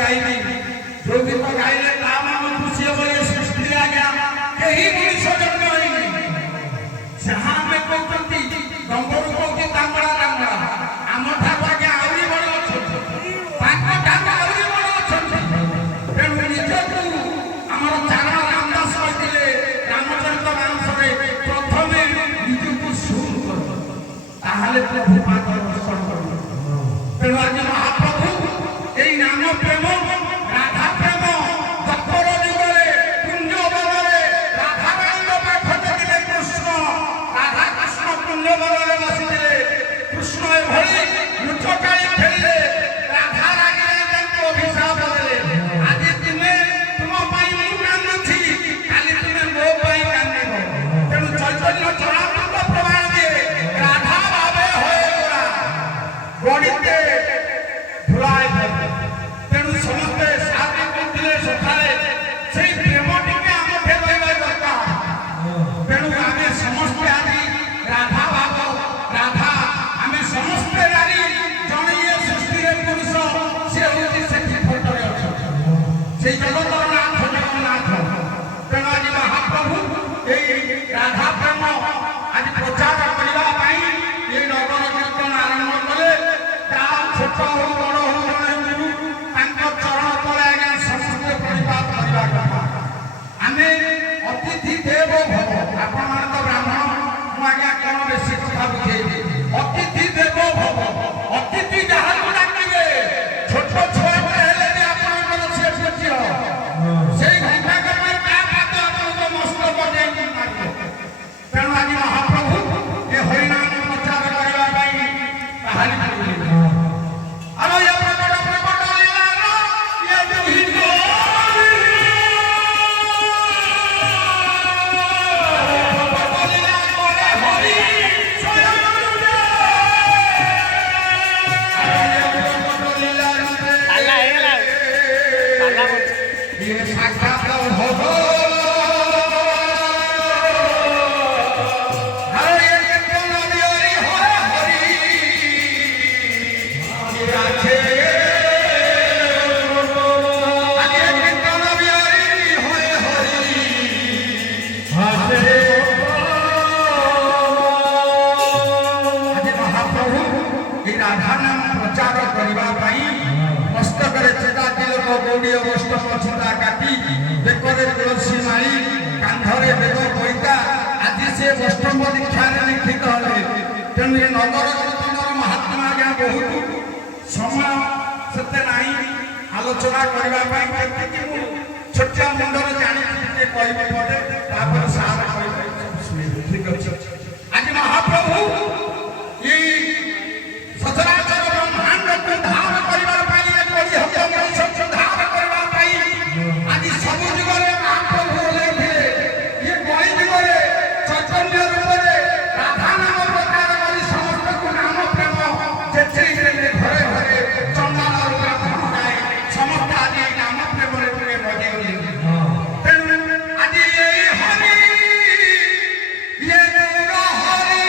ଗାଇବି ଯୋଉ ଗୀତ ଗାଇଲେ ତା ମନ ଖୁସି ହେବ ଏ ସୃଷ୍ଟିରେ ଆଜ୍ଞା କେହି ମଣିଷ ଜନ୍ମ ହେଇନି ଯାହା ଆମେ କହୁଛନ୍ତି ଡଙ୍ଗରୁ କହୁଛି ତାଙ୍ଗଳା ତାଙ୍ଗଳା ଆମ ଠାରୁ ଆଜ୍ଞା ଆହୁରି ବଡ଼ ଅଛନ୍ତି ତାଙ୍କ ଠାରୁ ଆହୁରି ବଡ଼ ଅଛନ୍ତି ତେଣୁ ନିଜକୁ ଆମର ଚାରଣ ରାମଦାସ କହିଥିଲେ ରାମଚରିତ ମାନସରେ ପ୍ରଥମେ ନିଜକୁ ଶୁଣୁ କର ତାହେଲେ ପ୍ରଭୁ ପାଦ ଦର୍ଶନ କରିବ ତେଣୁ ଆଜି ମହାପ୍ରଭୁ ଏଇ ନାମ ପ୍ରେମ ରାଧା ପ୍ରେମ ତତ୍ପର ଯୁଗରେ ପୁଣ୍ୟ ବଳରେ ରାଧାରାଣୀଙ୍କ ପାଖରେ ଥିଲେ କୃଷ୍ଣ ରାଧା କୃଷ୍ଣ ପୁଣ୍ୟ ବଳରେ ବସିଥିଲେ କୃଷ୍ଣ ଏଭଳି ଲୁଚକାଳି ଖେଳିଲେ ରାଧା ରାଗିଲେ ତାଙ୍କୁ ଅଭିଶାପ ଦେଲେ ଆଜି ତୁମେ ତୁମ ପାଇଁ ମୁଁ କାନ୍ଦୁଛି କାଲି ତୁମେ ମୋ ପାଇଁ କାନ୍ଦିବ ତେଣୁ ଚୈତନ୍ୟ ଚରାଚର ପ୍ରମାଣ ଦିଏ ରାଧା ଭାବେ ହଏ ଗୋରା ଗଣିତେ ଭୁଲାଏ ତେଣୁ ସମସ୍ତେ ସାଥି କରୁଥିଲେ ସକାଳେ ସେଇ ପ୍ରେମ ଟିକେ ଆମ ରହିବା ଦରକାର ତେଣୁ ଆମେ ସମସ୍ତେ ଆଜି ରାଧା ଭାବ ରାଧା ଆମେ ସମସ୍ତେ ଜାଣି ଜଣେ ଇଏ ସୃଷ୍ଟିରେ ପୁରୁଷ ସେ ହେଉଛି ସେଠି ଫଟୋରେ ଅଛନ୍ତି ସେଇ ଜଗତର ନାଥ ଜଗନ୍ନାଥ ତେଣୁ ଆଜି ମହାପ୍ରଭୁ ଏଇ ରାଧା ପ୍ରେମ ଆଜି ପ୍ରଚାର କରିବା ପାଇଁ ଏଇ ନଗର କୀର୍ତ୍ତନ ଆରମ୍ଭ କଲେ ତା ଛୋଟ ହଉ ବଡ଼ ହଉ ଜଣେ ଗୁରୁ ତାଙ୍କ ଚରଣ ତଳେ ଆଜ୍ଞା ସମସ୍ତେ ପରିପାତ କରିବା କଥା ଆମେ ଅତିଥି ଦେବ ଭବ ଆପଣମାନେ ତ ବ୍ରାହ୍ମଣ ମୁଁ ଆଜ୍ଞା କ'ଣ ବେଶୀ କଥା ବୁଝେଇବି ଅତିଥି ଦେବ ଭବ ଅତିଥି ଯାହାକୁ ଡାକିବେ ଛୋଟ ଛୁଆଟେ ହେଲେ ବି ଆପଣଙ୍କର ସେ ପୂଜ୍ୟ ସେଇ ଘଣ୍ଟାକ ପାଇଁ ତା ପାଦ ଆପଣଙ୍କ ମସ୍ତକ ଦେଇକି ମାରିବ ତେଣୁ ଆଜି ମହାପ୍ରଭୁ ଏ ହରିନାମ ପ୍ରଚାର କରିବା ପାଇଁ ବାହାରି ପଡ଼ିଲେ ଆଉ ଏ ପ୍ରକଟ ପ୍ରକଟ ଲୀଳାର ଏ ଦୁହି ପ୍ରକଟ ଲୀଳା କରେ ହରି ସ୍ୱୟଂ ରୂପେ ଆଉ ଏ ପ୍ରକଟ ଲୀଳାରେ ପାଲା ହେଇଗଲା ପାଲା ଇଏ ସାକ୍ଷାତ ଭବ ଆଉ ଏ କୀର୍ତ୍ତନ ବିହରି ହରେ ହରି ରାଧେ ଆଜି ଏ କୀର୍ତ୍ତନ ବିହରି ହରେ ହରି ରାଧେ ଆଜି ମହାପ୍ରଭୁ এই রাধা নাম প্রচার করা মস্তকরে চিতা তিলক গৌড়ীয় বৈষ্ণব চিতা কাটি বেকরে তুলসী মাড়ি কান্ধরে বেদ বইতা আজ সে বৈষ্ণব দীক্ষার লিখিত হলে তেমনি নগর কীর্তনর মহাত্মা আজ্ঞা বহু সময় সেতে নাই আলোচনা করা কেমতি মু ছোটিয়া মুন্ডর জানিছি যে কইবে পদে তারপরে সার কইবে শুনিবে ঠিক আছে আজ মহাপ্রভু এই সচরাচর ব্রহ্মাণ্ডକୁ ଧାର କରିବା ପାଇଁ ଏପରି ହକ ମଣିଷକୁ ଧାର କରିବା ପାଇଁ ଆଜି ସବୁ ଯୁଗରେ ମହାପ୍ରଭୁ ଓହ୍ଲାଇଥିଲେ ଇଏ କଳି ଯୁଗରେ ଚୈତନ୍ୟ ରୂପରେ ରାଧା ନାମ ପ୍ରଚାର କରି ସମସ୍ତଙ୍କୁ ନାମ ପ୍ରେମ ଯେଥିରେ ଘରେ ଘରେ ଚଣ୍ଡାଳରୁ ବ୍ରାହ୍ମଣ ଯାଏ ସମସ୍ତେ ଆଜି ଏଇ ନାମ ପ୍ରେମରେ ଟିକେ ମଜେଇଲେ ତେଣୁ ଆଜି ଏଇ ହରି ଇଏ ଗୌର ହରି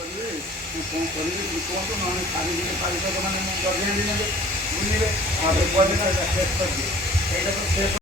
କରିବେ ମୁଁ କ'ଣ କରିବି ବୋଲି କୁହନ୍ତୁ, ନହେଲେ ଛାଡ଼ି ଦିନେ ପାରିବେ ମାନେ ମୁଁ ଜଗେଇ ନେବେ ବୁଲିବେ ଶେଷ କରିଦିଏ। ଏଇଟା ତ ଶେଷ